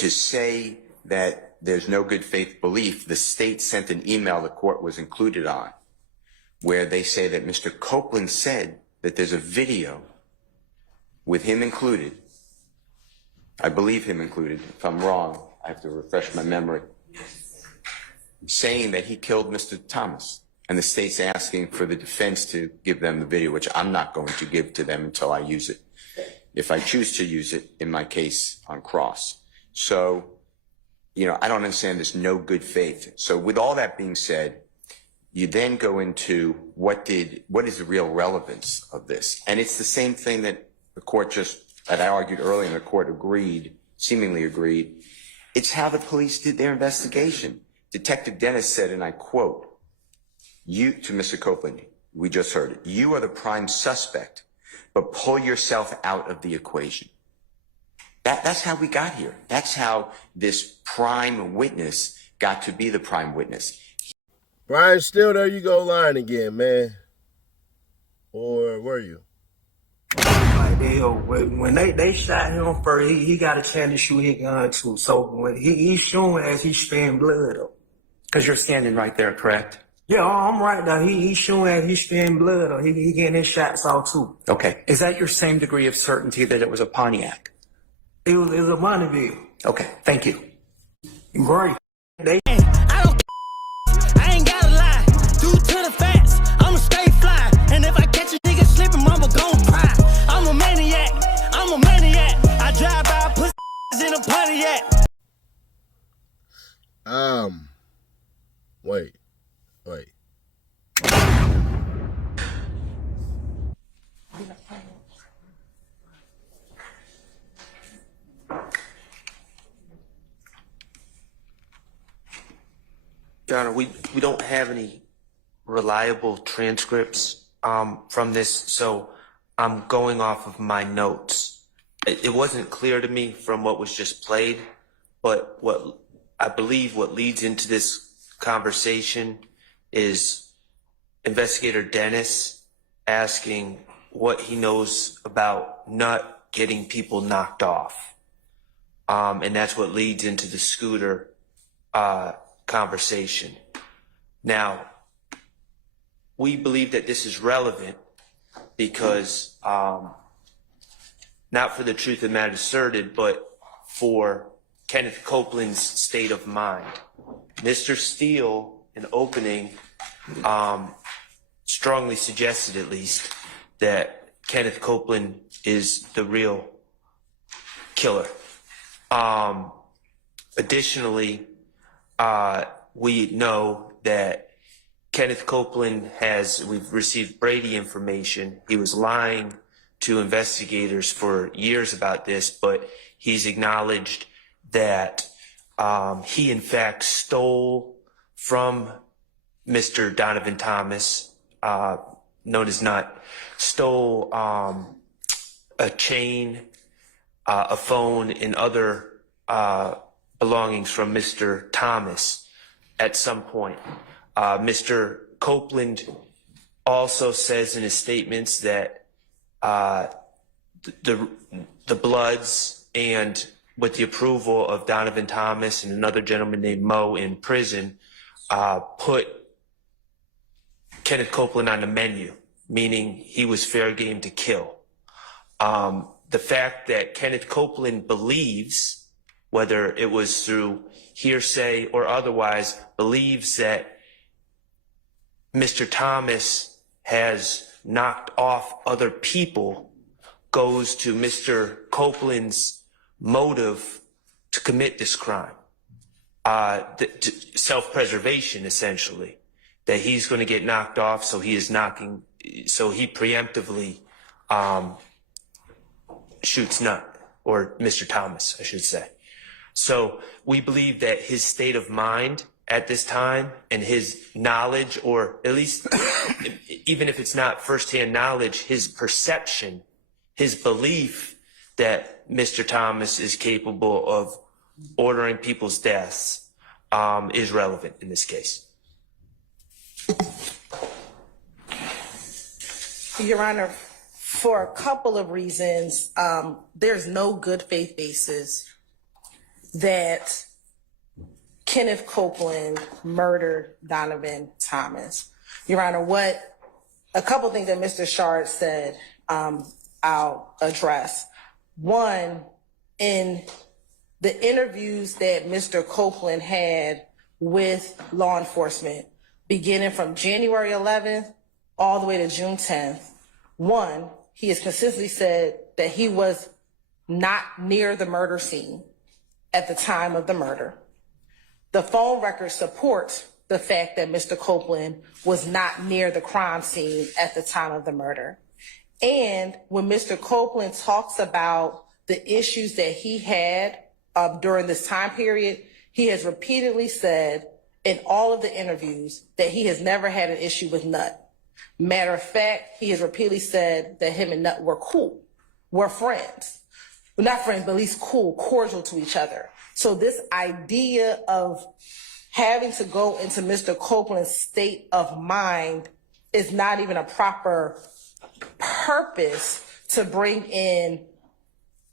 To say that there's no good faith belief, the state sent an email the court was included on where they say that Mr. Copeland said that there's a video with him included. I believe him included. If I'm wrong, I have to refresh my memory. Saying that he killed Mr. Thomas. And the state's asking for the defense to give them the video, which I'm not going to give to them until I use it, if I choose to use it in my case on cross. So, you know, I don't understand this no good faith. So with all that being said, you then go into what is the real relevance of this? And it's the same thing that the court that I argued earlier, and the court seemingly agreed. It's how the police did their investigation. Detective Dennis said, and I quote, "You, to Mr. Copeland, we just heard it, you are the prime suspect, but pull yourself out of the equation." That's how we got here. That's how this prime witness got to be the prime witness. Brian, still there you go lying again, man. Or were you? Like, when they shot him first, he got a chance to shoot his gun too. So when he's showing as he's spraying blood up. Because you're standing right there, correct? Yeah, I'm right now. He's showing as he's spraying blood up. He getting his shots off too. Okay. Is that your same degree of certainty that it was a Pontiac? It was a Bonneville. Okay, thank you. Great. I ain't gotta lie. Due to the facts, I'ma stay fly. And if I catch a nigga slipping, mama gon' cry. I'm a maniac. I drive by pussy in a Pontiac. Wait. Your Honor, we don't have any reliable transcripts from this, so I'm going off of my notes. It wasn't clear to me from what was just played, but what I believe what leads into this conversation is Investigator Dennis asking what he knows about not getting people knocked off. And that's what leads into the scooter conversation. Now, we believe that this is relevant because not for the truth of the matter asserted, but for Kenneth Copeland's state of mind. Mr. Steele, in opening, strongly suggested at least that Kenneth Copeland is the real killer. Additionally, we know that Kenneth Copeland we've received Brady information. He was lying to investigators for years about this, but he's acknowledged that he in fact stole from Mr. Donovan Thomas, known as Nut, stole a chain, a phone, and other belongings from Mr. Thomas at some point. Mr. Copeland also says in his statements that the Bloods, and with the approval of Donovan Thomas and another gentleman named Mo in prison, put Kenneth Copeland on the menu, meaning he was fair game to kill. The fact that Kenneth Copeland believes, whether it was through hearsay or otherwise, believes that Mr. Thomas has knocked off other people goes to Mr. Copeland's motive to commit this crime. Self-preservation, essentially, that he's going to get knocked off, so he preemptively shoots Nut, or Mr. Thomas, I should say. So we believe that his state of mind at this time and his knowledge, or at least even if it's not firsthand knowledge, his perception, his belief that Mr. Thomas is capable of ordering people's deaths is relevant in this case. Your Honor, for a couple of reasons, there's no good faith basis that Kenneth Copeland murdered Donovan Thomas. Your Honor, a couple things that Mr. Shard said, I'll address. One, in the interviews that Mr. Copeland had with law enforcement, beginning from January 11th all the way to June 10th, one, he has consistently said that he was not near the murder scene at the time of the murder. The phone record supports the fact that Mr. Copeland was not near the crime scene at the time of the murder. And when Mr. Copeland talks about the issues that he had during this time period, he has repeatedly said in all of the interviews that he has never had an issue with Nutt. Matter of fact, he has repeatedly said that him and Nutt were cool, were friends. Well, not friends, but at least cool, cordial to each other. So this idea of having to go into Mr. Copeland's state of mind is not even a proper purpose to bring in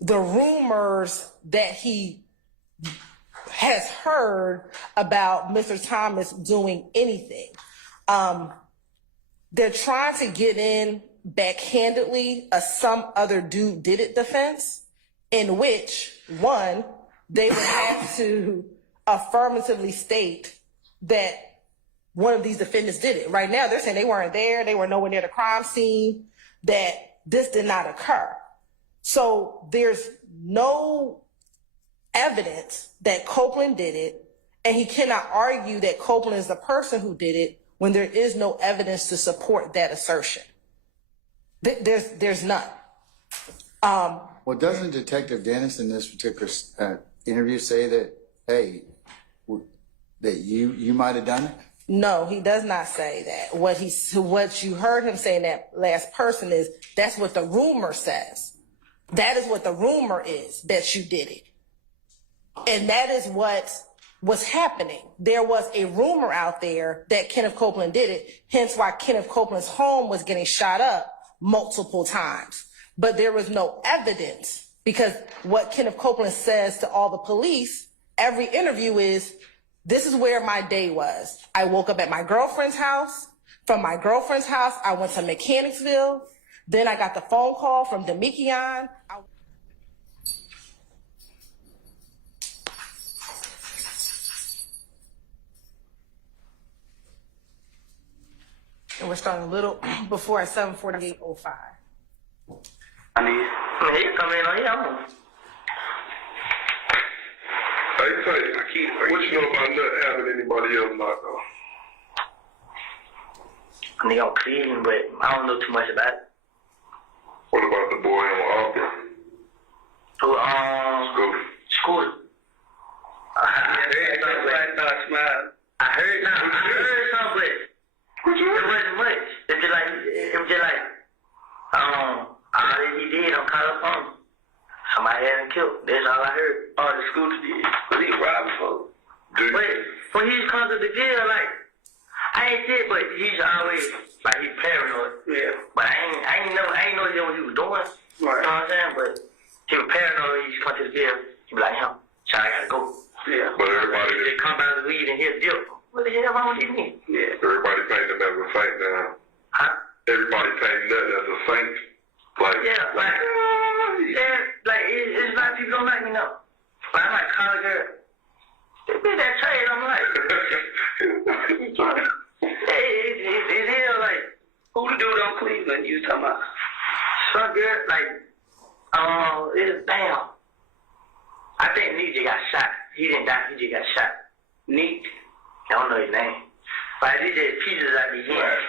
the rumors that he has heard about Mr. Thomas doing anything. They're trying to get in backhandedly a some other dude did it defense, in which, one, they would have to affirmatively state that one of these defendants did it. Right now, they're saying they weren't there, they were nowhere near the crime scene, that this did not occur. So there's no evidence that Copeland did it, and he cannot argue that Copeland is the person who did it when there is no evidence to support that assertion. There's none. Well, doesn't Detective Dennis in this particular interview say that, hey, that you might have done it? No, he does not say that. What you heard him say in that last person is that's what the rumor says. That is what the rumor is, that you did it. And that is what was happening. There was a rumor out there that Kenneth Copeland did it, hence why Kenneth Copeland's home was getting shot up multiple times. But there was no evidence, because what Kenneth Copeland says to all the police, every interview is, this is where my day was. I woke up at my girlfriend's house. From my girlfriend's house, I went to Mechanicsville. Then I got the phone call from Demikian. And we're starting a little before at 7:48:05. I mean, he come in on him. Hey, Tate, what you know about not having anybody else locked up? I mean, I'm clean, but I don't know too much about it. What about the boy on Auburn? Who, School. I heard something, but it wasn't much. It was just like, all that he did, I'm caught up on him. Somebody had him killed. That's all I heard. All the school did. But he robbed folks. But when he's come to the jail, like, I ain't said, but he's always, like, he's paranoid. Yeah. But I ain't know what he was doing. Right. You know what I'm saying? But he was paranoid when he's come to the jail. He be like, child, I gotta go. Yeah. But everybody they come out of the weed and he'll deal. What the hell wrong with you? Yeah. Everybody painted him as a saint now. Huh? Everybody painted that as a saint. Like, yeah, like, it's like people don't like me now. But I'm like, college girl. They did that trade, I'm like, hey, it's here, like, who the dude on Cleveland you talking about? Some girl, like, it's damn. I think Neek just got shot. He didn't die, he just got shot. Neek, I don't know his name. But he just pieces out the hand.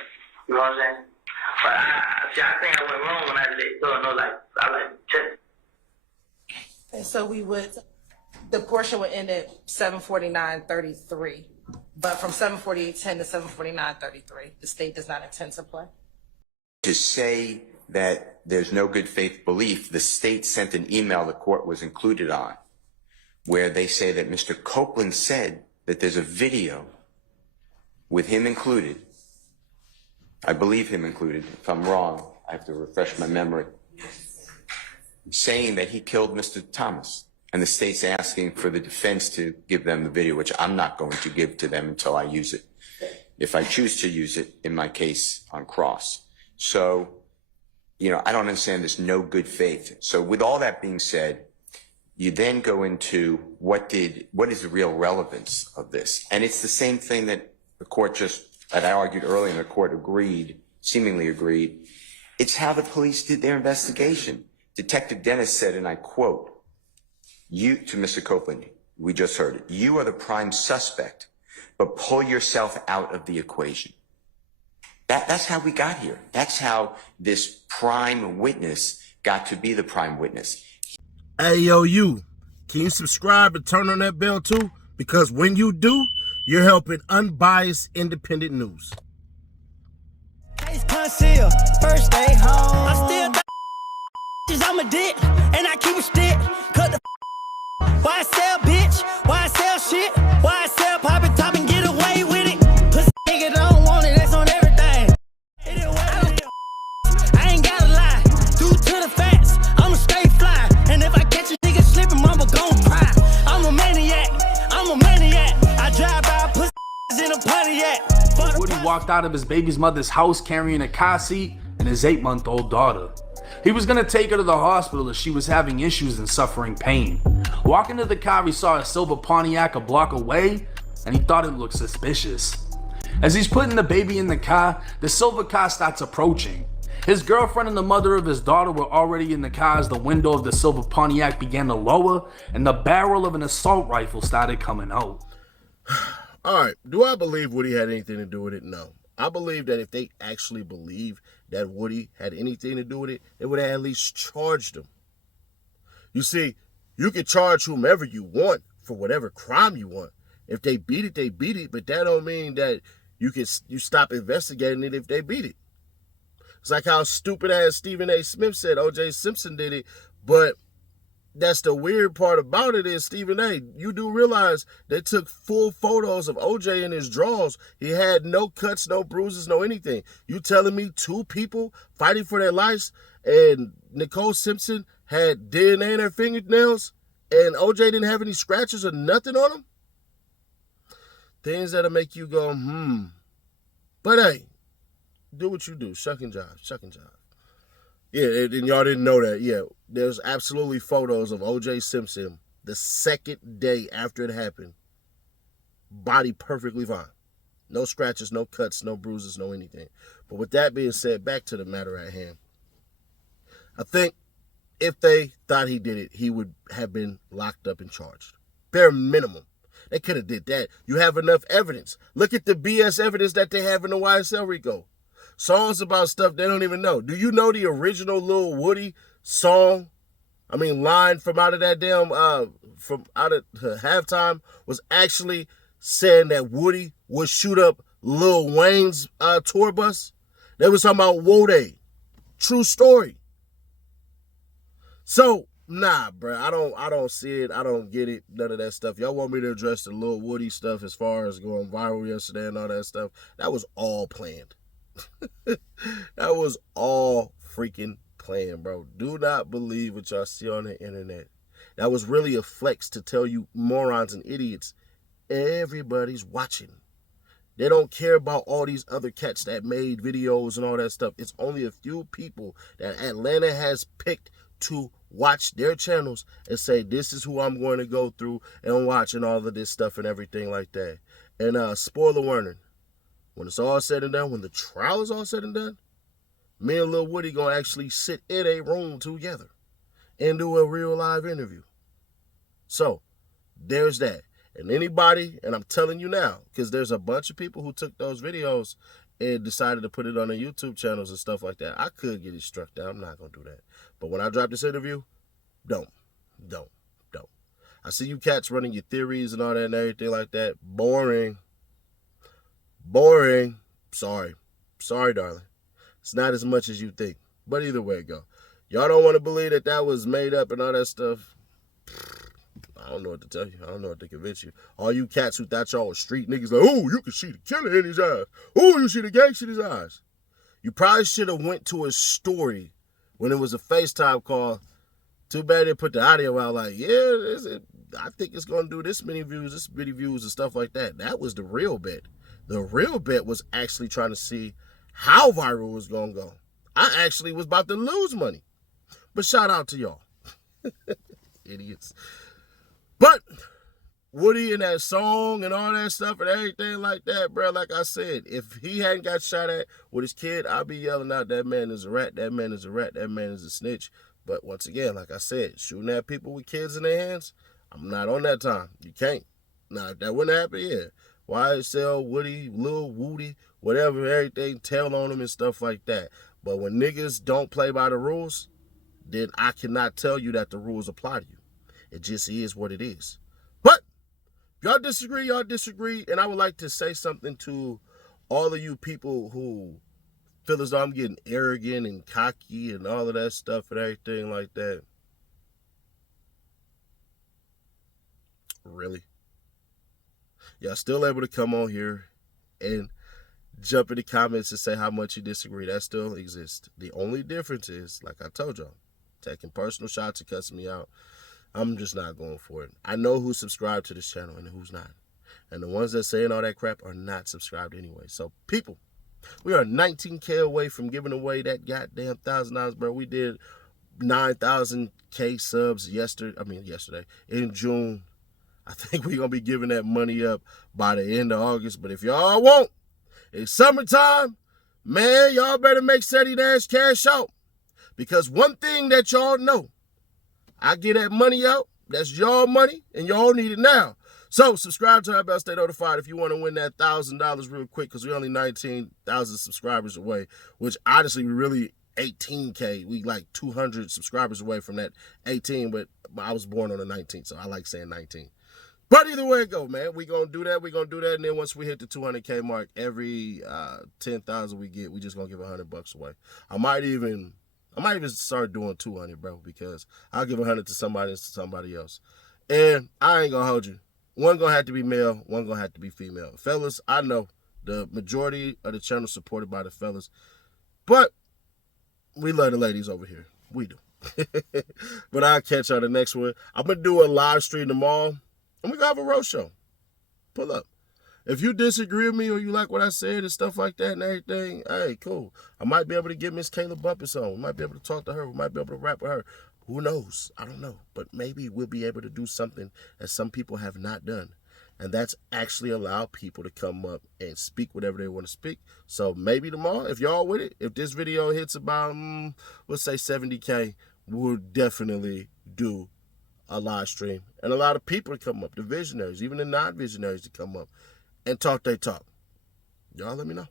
You know what I'm saying? But I think I went wrong when I let go. No, like, I like check. And so the portion would end at 7:49:33. But from 7:48:10 to 7:49:33, the state does not intend to play. To say that there's no good faith belief, the state sent an email the court was included on, where they say that Mr. Copeland said that there's a video with him included. I believe him included. If I'm wrong, I have to refresh my memory. Saying that he killed Mr. Thomas. and the state's asking for the defense to give them the video, which I'm not going to give to them until I use it, if I choose to use it in my case on cross. So, I don't understand this no good faith. So with all that being said, you then go into what is the real relevance of this? And it's the same thing that the court that I argued earlier, and the court seemingly agreed. It's how the police did their investigation. Detective Dennis said, and I quote, to Mr. Copeland, we just heard it, "You are the prime suspect, but pull yourself out of the equation." That's how we got here. That's how this prime witness got to be the prime witness. Hey, yo, you. Can you subscribe and turn on that bell too? Because when you do, you're helping unbiased, independent news. Case concealed, first day home. I'm still I'm a dick, and I keep a stick. Cut the why I sell bitch? Why I sell shit? Why I sell pop and top and get away with it? Pussy nigga don't want it, that's on everything. I ain't gotta lie, due to the facts, I'm a straight fly. And if I catch a nigga slipping, mama gon' cry. I'm a maniac, I drive by pussy in a Pontiac. Woody walked out of his baby's mother's house carrying a car seat and his 8-month-old daughter. He was gonna take her to the hospital as she was having issues and suffering pain. Walking to the car, he saw a silver Pontiac a block away, and he thought it looked suspicious. As he's putting the baby in the car, the silver car starts approaching. His girlfriend and the mother of his daughter were already in the car as the window of the silver Pontiac began to lower, and the barrel of an assault rifle started coming out. All right, do I believe Woody had anything to do with it? No. I believe that if they actually believe that Woody had anything to do with it, they would have at least charged him. You see, you can charge whomever you want for whatever crime you want. If they beat it, they beat it, but that don't mean that you stop investigating it if they beat it. It's like how stupid ass Stephen A. Smith said O.J. Simpson did it, but that's the weird part about it is, Stephen A., you do realize they took full photos of OJ in his drawers. He had no cuts, no bruises, no anything. You telling me 2 people fighting for their lives and Nicole Simpson had DNA in her fingernails and OJ didn't have any scratches or nothing on him? Things that'll make you go, But hey, do what you do. Shuck and jive. Yeah, and y'all didn't know that. Yeah, there's absolutely photos of O.J. Simpson the second day after it happened. Body perfectly fine. No scratches, no cuts, no bruises, no anything. But with that being said, back to the matter at hand. I think if they thought he did it, he would have been locked up and charged. Bare minimum. They could have did that. You have enough evidence. Look at the BS evidence that they have in the YSL RICO. Songs about stuff they don't even know. Do you know the original Lil Woody line from out of that damn, from out of halftime was actually saying that Woody would shoot up Lil Wayne's tour bus? They was talking about Woody. True story. So, nah, bro, I don't see it. I don't get it. None of that stuff. Y'all want me to address the Lil Woody stuff as far as going viral yesterday and all that stuff? That was all planned. That was all freaking planned, bro. Do not believe what y'all see on the internet. That was really a flex to tell you morons and idiots everybody's watching. They don't care about all these other cats that made videos and all that stuff. It's only a few people that Atlanta has picked to watch their channels and say, this is who I'm going to go through and watch and all of this stuff and everything like that. And spoiler warning, when it's all said and done, when the trial is all said and done, me and Lil Woody gonna actually sit in a room together and do a real live interview. So, there's that. And anybody, and I'm telling you now, because there's a bunch of people who took those videos and decided to put it on their YouTube channels and stuff like that. I could get it struck down. I'm not gonna do that. But when I drop this interview, don't. I see you cats running your theories and all that and everything like that. Boring. Sorry, darling. It's not as much as you think. But either way it go. Y'all don't want to believe that that was made up and all that stuff. I don't know what to tell you. I don't know what to convince you. All you cats who thought y'all was street niggas like, oh, you can see the killer in his eyes. Oh, you see the gangster in his eyes. You probably should have went to his story when it was a FaceTime call Too bad they put the audio out like, yeah, I think it's going to do this many views, and stuff like that. That was the real bet. The real bet was actually trying to see how viral it was going to go. I actually was about to lose money. But shout out to y'all. Idiots. But Woody and that song and all that stuff and everything like that, bro, like I said, if he hadn't got shot at with his kid, I'd be yelling out, that man is a rat, that man is a rat, that man is a snitch. But once again, like I said, shooting at people with kids in their hands, I'm not on that time. You can't. Now, if that wouldn't happen, yeah. YSL, Woody, Lil Woody, whatever, everything, tell on them and stuff like that. But when niggas don't play by the rules, then I cannot tell you that the rules apply to you. It just is what it is. But y'all disagree, and I would like to say something to all of you people who feel as though I'm getting arrogant and cocky and all of that stuff and everything like that. Really? Y'all still able to come on here and jump in the comments and say how much you disagree. That still exists. The only difference is, like I told y'all, taking personal shots and cussing me out. I'm just not going for it. I know who's subscribed to this channel and who's not. And the ones that saying all that crap are not subscribed anyway. So, people, we are 19K away from giving away that goddamn $1,000, bro. We did 9,000K subs yesterday, in June. I think we're going to be giving that money up by the end of August. But if y'all won't, it's summertime, man, y'all better make Sadie Dash cash out. Because one thing that y'all know, I get that money out, that's y'all money, and y'all need it now. So subscribe to our bell, stay notified if you want to win that $1,000 real quick, because we're only 19,000 subscribers away, which honestly, we really 18K. We like 200 subscribers away from that 18, but I was born on the 19th, so I like saying 19. But either way it go, man, we going to do that, and then once we hit the 200K mark, every 10,000 we get, we just going to give $100 away. I might even start doing 200, bro, because I'll give 100 to somebody else. And I ain't going to hold you. One going to have to be male, one going to have to be female. Fellas, I know the majority of the channel is supported by the fellas, but we love the ladies over here. We do. But I'll catch y'all the next one. I'm going to do a live stream tomorrow, and we're going to have a roast show. Pull up. If you disagree with me or you like what I said and stuff like that and everything, hey, cool. I might be able to get Miss Kayla Bumpus on. We might be able to talk to her. We might be able to rap with her. Who knows? I don't know. But maybe we'll be able to do something that some people have not done. And that's actually allow people to come up and speak whatever they want to speak. So maybe tomorrow, if y'all with it, if this video hits about, let's say 70K, we'll definitely do a live stream. And a lot of people to come up, the visionaries, even the non-visionaries to come up and talk their talk. Y'all let me know.